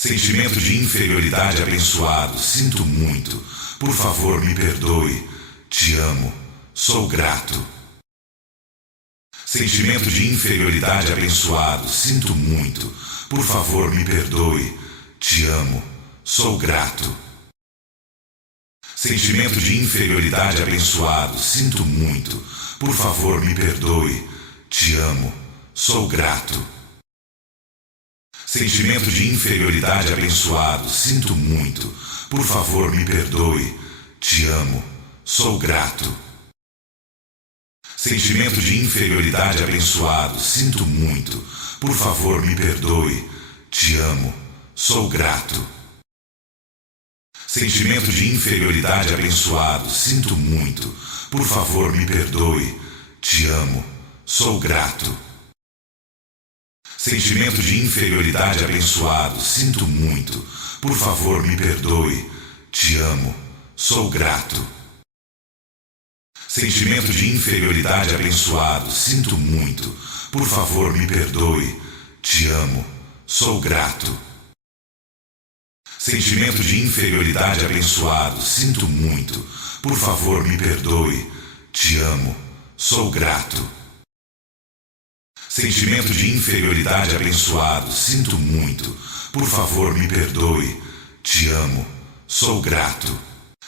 Sentimento de inferioridade abençoado, sinto muito. Por favor, me perdoe. Te amo. Sou grato. Sentimento de inferioridade abençoado, sinto muito. Por favor, me perdoe. Te amo. Sou grato. Sentimento de inferioridade abençoado, sinto muito. Por favor, me perdoe. Te amo. Sou grato. Sentimento de inferioridade abençoado, sinto muito. Por favor, me perdoe. Te amo. Sou grato. Sentimento de inferioridade abençoado, sinto muito. Por favor, me perdoe. Te amo. Sou grato. Sentimento de inferioridade abençoado, sinto muito. Por favor, me perdoe. Te amo. Sou grato. Sentimento de inferioridade abençoado, sinto muito. Por favor, me perdoe. Te amo. Sou grato. Sentimento de inferioridade abençoado, sinto muito. Por favor, me perdoe. Te amo. Sou grato. Sentimento de inferioridade abençoado, sinto muito. Por favor, me perdoe. Te amo. Sou grato. Sentimento de inferioridade abençoado, sinto muito. Por favor, me perdoe. Te amo. Sou grato.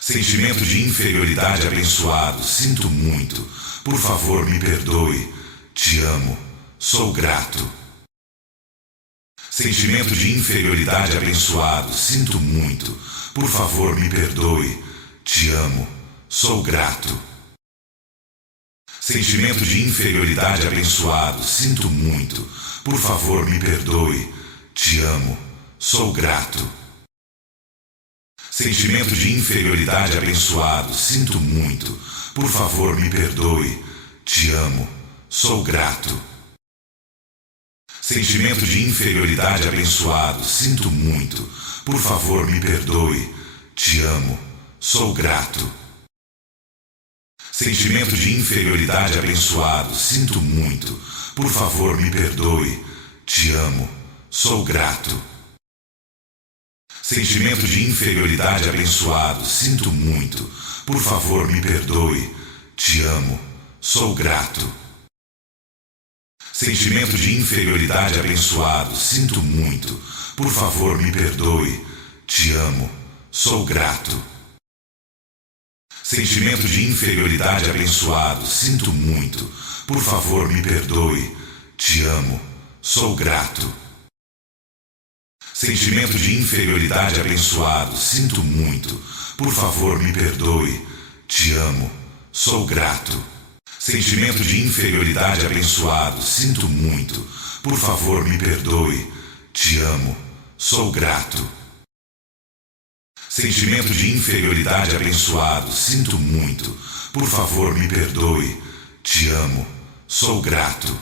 Sentimento de inferioridade abençoado, sinto muito. Por favor, me perdoe. Te amo. Sou grato. Sentimento de inferioridade abençoado, sinto muito. Por favor, me perdoe. Te amo. Sou grato. Sentimento de inferioridade abençoado, sinto muito. Por favor, me perdoe. Te amo. Sou grato. Sentimento de inferioridade abençoado, sinto muito. Por favor, me perdoe. Te amo. Sou grato. Sentimento de inferioridade abençoado, sinto muito. Por favor, me perdoe. Te amo. Sou grato. Sentimento de inferioridade abençoado, sinto muito. Por favor, me perdoe. Te amo. Sou grato. Sentimento de inferioridade abençoado, sinto muito. Por favor, me perdoe. Te amo. Sou grato. Sentimento de inferioridade abençoado, sinto muito. Por favor, me perdoe. Te amo. Sou grato. Sentimento de inferioridade abençoado, sinto muito. Por favor, me perdoe. Te amo. Sou grato. Sentimento de inferioridade abençoado, sinto muito. Por favor, me perdoe. Te amo. Sou grato. Sentimento de inferioridade abençoado, sinto muito. Por favor, me perdoe. Te amo. Sou grato. Sentimento de inferioridade abençoado, sinto muito. Por favor, me perdoe. Te amo. Sou grato.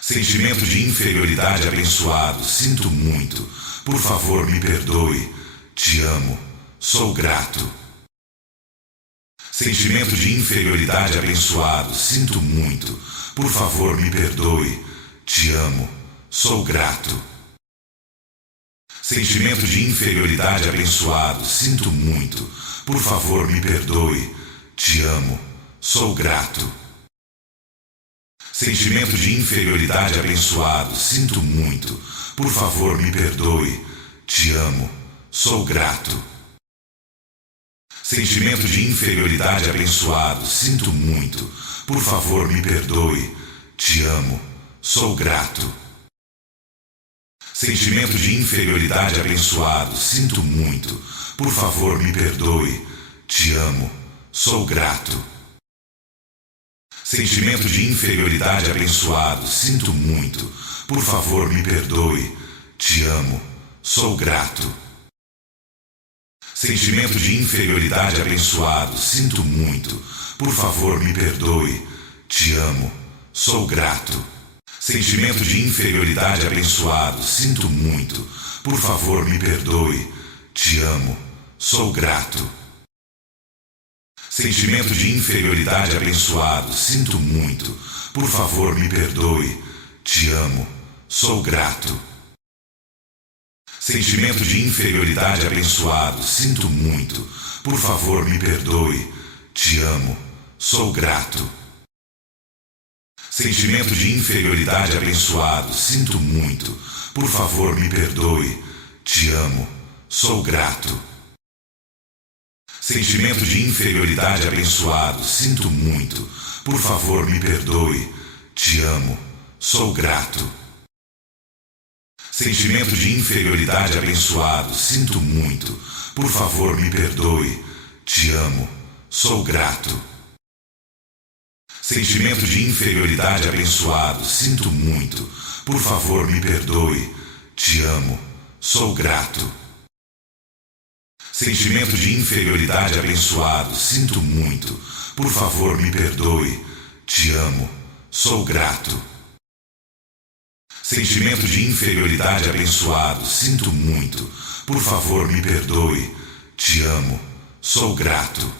Sentimento de inferioridade abençoado, sinto muito. Por favor, me perdoe. Te amo. Sou grato. Sentimento de inferioridade abençoado, sinto muito. Por favor, me perdoe. Te amo. Sou grato. Sentimento de inferioridade abençoado, sinto muito. Por favor, me perdoe. Te amo. Sou grato. Sentimento de inferioridade abençoado, sinto muito. Por favor, me perdoe. Te amo. Sou grato. Sentimento de inferioridade abençoado, sinto muito. Por favor, me perdoe. Te amo. Sou grato. Sentimento de inferioridade abençoado, sinto muito. Por favor, me perdoe. Te amo. Sou grato. Sentimento de inferioridade abençoado, sinto muito. Por favor, me perdoe. Te amo. Sou grato. Sentimento de inferioridade abençoado, sinto muito. Por favor, me perdoe. Te amo. Sou grato. Sentimento de inferioridade abençoado, sinto muito. Por favor, me perdoe. Te amo. Sou grato. Sentimento de inferioridade abençoado, sinto muito. Por favor, me perdoe. Te amo. Sou grato. Sentimento de inferioridade abençoado, sinto muito. Por favor, me perdoe. Te amo. Sou grato. Sentimento de inferioridade abençoado, sinto muito. Por favor, me perdoe. Te amo. Sou grato. Sentimento de inferioridade abençoado, sinto muito. Por favor, me perdoe. Te amo. Sou grato. Sentimento de inferioridade abençoado, sinto muito. Por favor, me perdoe. Te amo. Sou grato. Sentimento de inferioridade abençoado, sinto muito. Por favor, me perdoe. Te amo. Sou grato. Sentimento de inferioridade abençoado, sinto muito. Por favor, me perdoe. Te amo. Sou grato. Sentimento de inferioridade abençoado, sinto muito. Por favor, me perdoe. Te amo. Sou grato.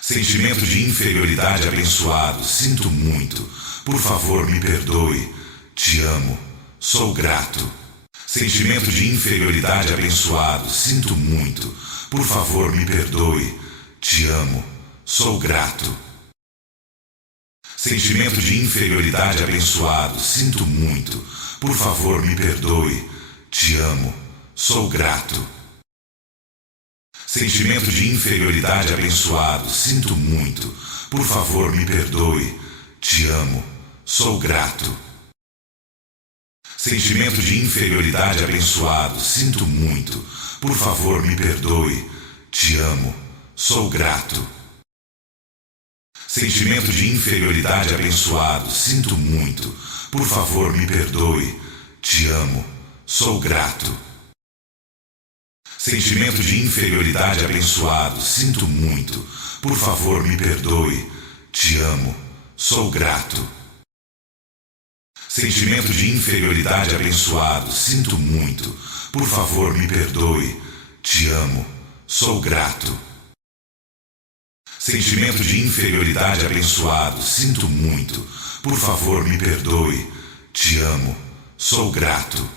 Sentimento de inferioridade abençoado, sinto muito. Por favor, me perdoe. Te amo. Sou grato. Sentimento de inferioridade abençoado, sinto muito. Por favor, me perdoe. Te amo. Sou grato. Sentimento de inferioridade abençoado, sinto muito. Por favor, me perdoe. Te amo. Sou grato. Sentimento de inferioridade abençoado, sinto muito. Por favor, me perdoe. Te amo. Sou grato. Sentimento de inferioridade abençoado, sinto muito. Por favor, me perdoe. Te amo. Sou grato. Sentimento de inferioridade abençoado, sinto muito. Por favor, me perdoe. Te amo. Sou grato. Sentimento de inferioridade abençoado, sinto muito. Por favor, me perdoe. Te amo. Sou grato. Sentimento de inferioridade abençoado, sinto muito. Por favor, me perdoe. Te amo. Sou grato. Sentimento de inferioridade abençoado, sinto muito. Por favor, me perdoe. Te amo. Sou grato.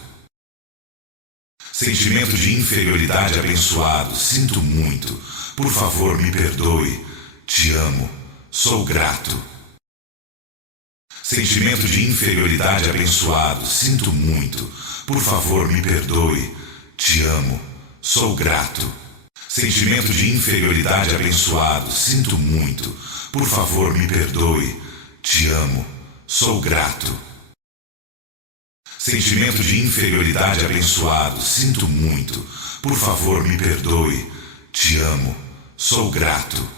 Sentimento de inferioridade abençoado, sinto muito. Por favor, me perdoe. Te amo. Sou grato. Sentimento de inferioridade abençoado, sinto muito. Por favor, me perdoe. Te amo. Sou grato. Sentimento de inferioridade abençoado, sinto muito. Por favor, me perdoe. Te amo. Sou grato. Sentimento de inferioridade abençoado, sinto muito. Por favor, me perdoe. Te amo. Sou grato.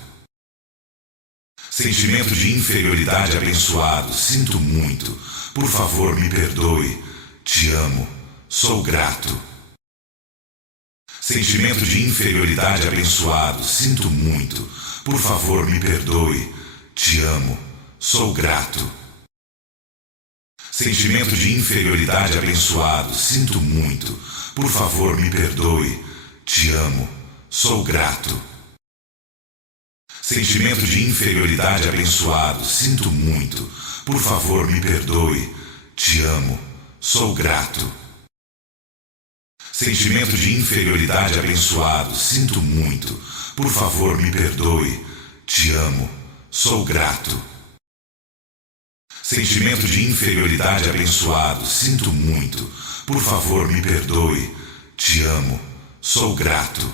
Sentimento de inferioridade abençoado, sinto muito. Por favor, me perdoe. Te amo. Sou grato. Sentimento de inferioridade abençoado, sinto muito. Por favor, me perdoe. Te amo. Sou grato. Sentimento de inferioridade abençoado, sinto muito. Por favor, me perdoe. Te amo. Sou grato. Sentimento de inferioridade abençoado, sinto muito. Por favor, me perdoe. Te amo. Sou grato. Sentimento de inferioridade abençoado, sinto muito. Por favor, me perdoe. Te amo. Sou grato. Sentimento de inferioridade abençoado, sinto muito. Por favor, me perdoe. Te amo. Sou grato.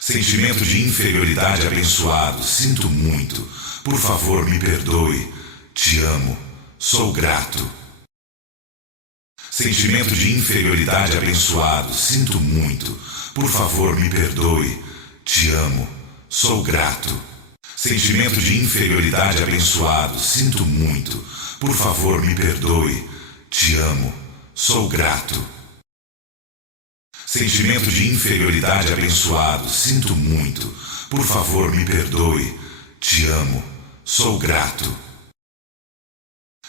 Sentimento de inferioridade abençoado, sinto muito. Por favor, me perdoe. Te amo. Sou grato. Sentimento de inferioridade abençoado, sinto muito. Por favor, me perdoe. Te amo. Sou grato. Sentimento de inferioridade abençoado, sinto muito. Por favor, me perdoe. Te amo. Sou grato. Sentimento de inferioridade abençoado, sinto muito. Por favor, me perdoe. Te amo. Sou grato.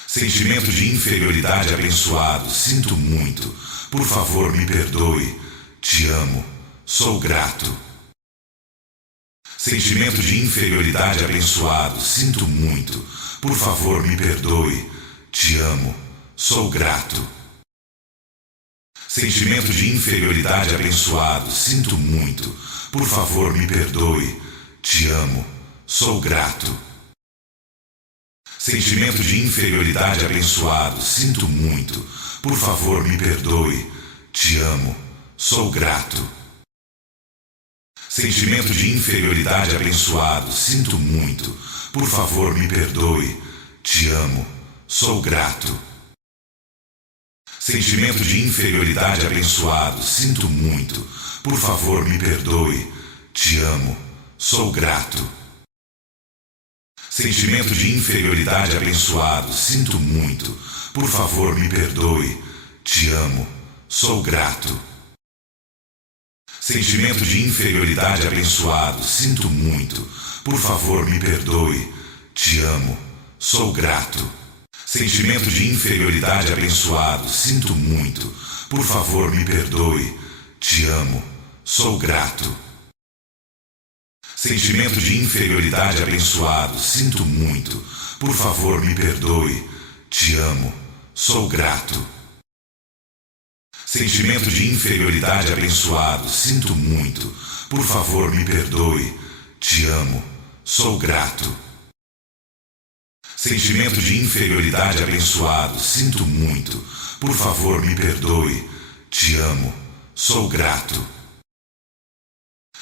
Sentimento de inferioridade abençoado, sinto muito. Por favor, me perdoe. Te amo. Sou grato. Sentimento de inferioridade abençoado, sinto muito. Por favor, me perdoe. Te amo. Sou grato. Sentimento de inferioridade abençoado, sinto muito. Por favor, me perdoe. Te amo. Sou grato. Sentimento de inferioridade abençoado, sinto muito. Por favor, me perdoe. Te amo. Sou grato. Sentimento de inferioridade abençoado, sinto muito. Por favor, me perdoe. Te amo. Sou grato. Sentimento de inferioridade abençoado, sinto muito. Por favor, me perdoe. Te amo. Sou grato. Sentimento de inferioridade abençoado, sinto muito. Por favor, me perdoe. Te amo. Sou grato. Sentimento de inferioridade abençoado, sinto muito. Por favor, me perdoe. Te amo. Sou grato. Sentimento de inferioridade abençoado, sinto muito. Por favor, me perdoe. Te amo. Sou grato. Sentimento de inferioridade abençoado, sinto muito. Por favor, me perdoe. Te amo. Sou grato. Sentimento de inferioridade abençoado, sinto muito. Por favor, me perdoe. Te amo. Sou grato. Sentimento de inferioridade abençoado, sinto muito. Por favor, me perdoe. Te amo. Sou grato.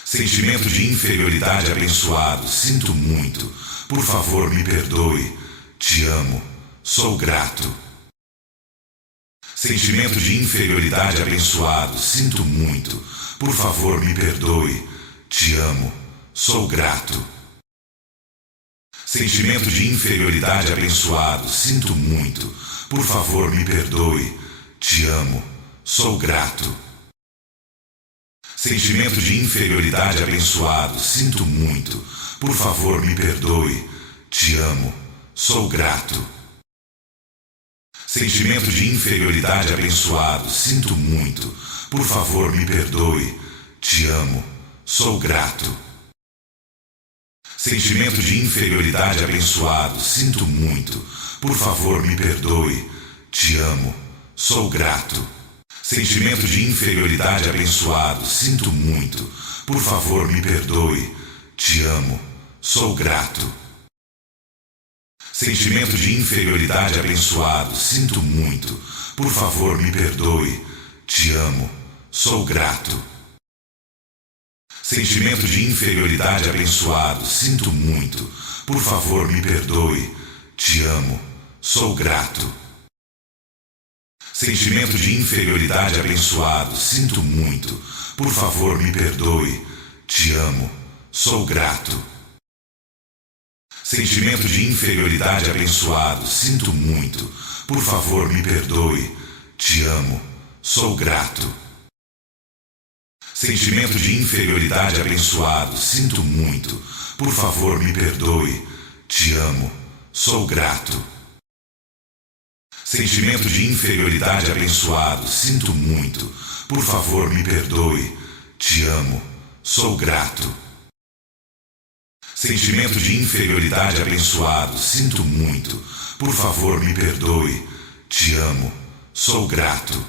Sentimento de inferioridade abençoado, sinto muito. Por favor, me perdoe. Te amo. Sou grato. Sentimento de inferioridade abençoado, sinto muito. Por favor, me perdoe. Te amo. Sou grato. Sentimento de inferioridade abençoado, sinto muito. Por favor, me perdoe. Te amo. Sou grato. Sentimento de inferioridade abençoado, sinto muito. Por favor, me perdoe. Te amo. Sou grato. Sentimento de inferioridade abençoado, sinto muito. Por favor, me perdoe. Te amo. Sou grato. Sentimento de inferioridade abençoado, sinto muito. Por favor, me perdoe. Te amo. Sou grato. Sentimento de inferioridade abençoado, sinto muito. Por favor, me perdoe. Te amo. Sou grato. Sentimento de inferioridade abençoado, sinto muito. Por favor, me perdoe. Te amo. Sou grato. Sentimento de inferioridade abençoado, sinto muito. Por favor, me perdoe. Te amo. Sou grato. Sentimento de inferioridade abençoado, sinto muito. Por favor, me perdoe. Te amo. Sou grato. Sentimento de inferioridade abençoado, sinto muito. Por favor, me perdoe. Te amo. Sou grato. Sentimento de inferioridade abençoado, sinto muito. Por favor, me perdoe. Te amo. Sou grato. Sentimento de inferioridade abençoado, sinto muito. Por favor, me perdoe. Te amo. Sou grato. Sentimento de inferioridade abençoado, sinto muito. Por favor, me perdoe. Te amo. Sou grato.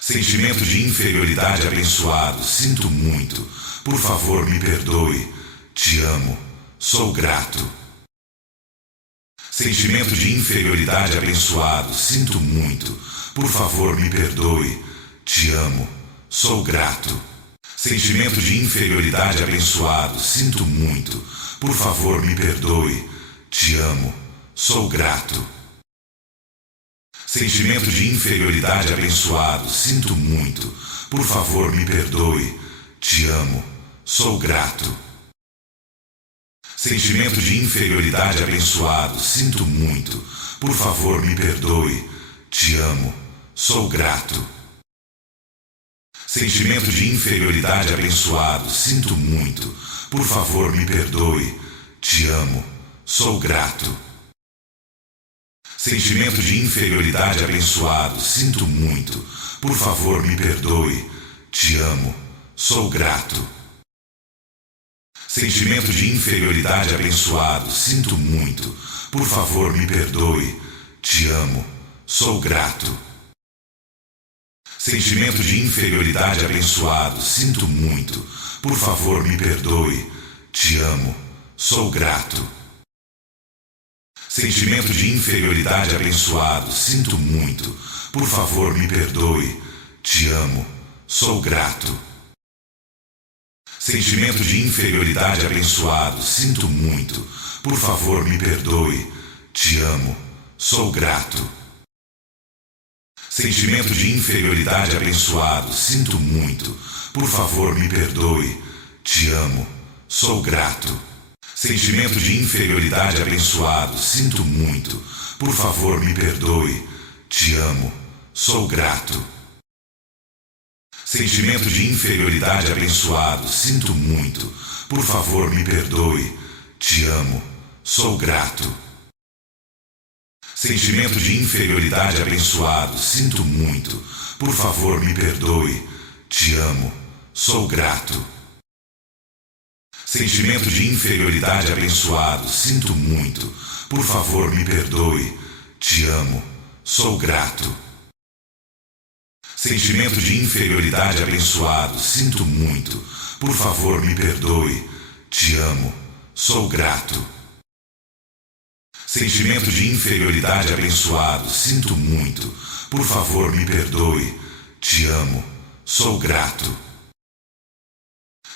Sentimento de inferioridade abençoado, sinto muito. Por favor, me perdoe. Te amo. Sou grato. Sentimento de inferioridade abençoado, sinto muito. Por favor, me perdoe. Te amo. Sou grato. Sentimento de inferioridade abençoado, sinto muito. Por favor, me perdoe. Te amo. Sou grato. Sentimento de inferioridade abençoado, sinto muito. Por favor, me perdoe. Te amo. Sou grato. Sentimento de inferioridade abençoado, sinto muito. Por favor, me perdoe. Te amo. Sou grato. Sentimento de inferioridade abençoado, sinto muito. Por favor, me perdoe. Te amo. Sou grato. Sentimento de inferioridade abençoado, sinto muito. Por favor, me perdoe. Te amo. Sou grato. Sentimento de inferioridade abençoado, sinto muito. Por favor, me perdoe. Te amo. Sou grato. Sentimento de inferioridade abençoado, sinto muito. Por favor, me perdoe. Te amo. Sou grato. Sentimento de inferioridade abençoado, sinto muito. Por favor, me perdoe. Te amo. Sou grato. Sentimento de inferioridade abençoado, sinto muito. Por favor, me perdoe. Te amo. Sou grato. Sentimento de inferioridade abençoado, sinto muito. Por favor, me perdoe. Te amo. Sou grato. Sentimento de inferioridade abençoado, sinto muito. Por favor, me perdoe. Te amo. Sou grato. Sentimento de inferioridade abençoado, sinto muito. Por favor, me perdoe. Te amo. Sou grato. Sentimento de inferioridade abençoado, sinto muito. Por favor, me perdoe. Te amo. Sou grato. Sentimento de inferioridade abençoado, sinto muito. Por favor, me perdoe. Te amo. Sou grato. Sentimento de inferioridade abençoado, sinto muito. Por favor, me perdoe. Te amo. Sou grato. Sentimento de inferioridade abençoado, sinto muito. Por favor, me perdoe. Te amo. Sou grato.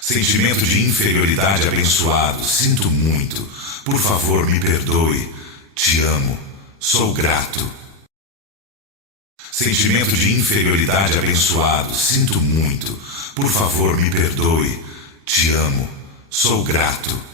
Sentimento de inferioridade abençoado, sinto muito. Por favor, me perdoe. Te amo. Sou grato. Sentimento de inferioridade abençoado, sinto muito. Por favor, me perdoe. Te amo. Sou grato.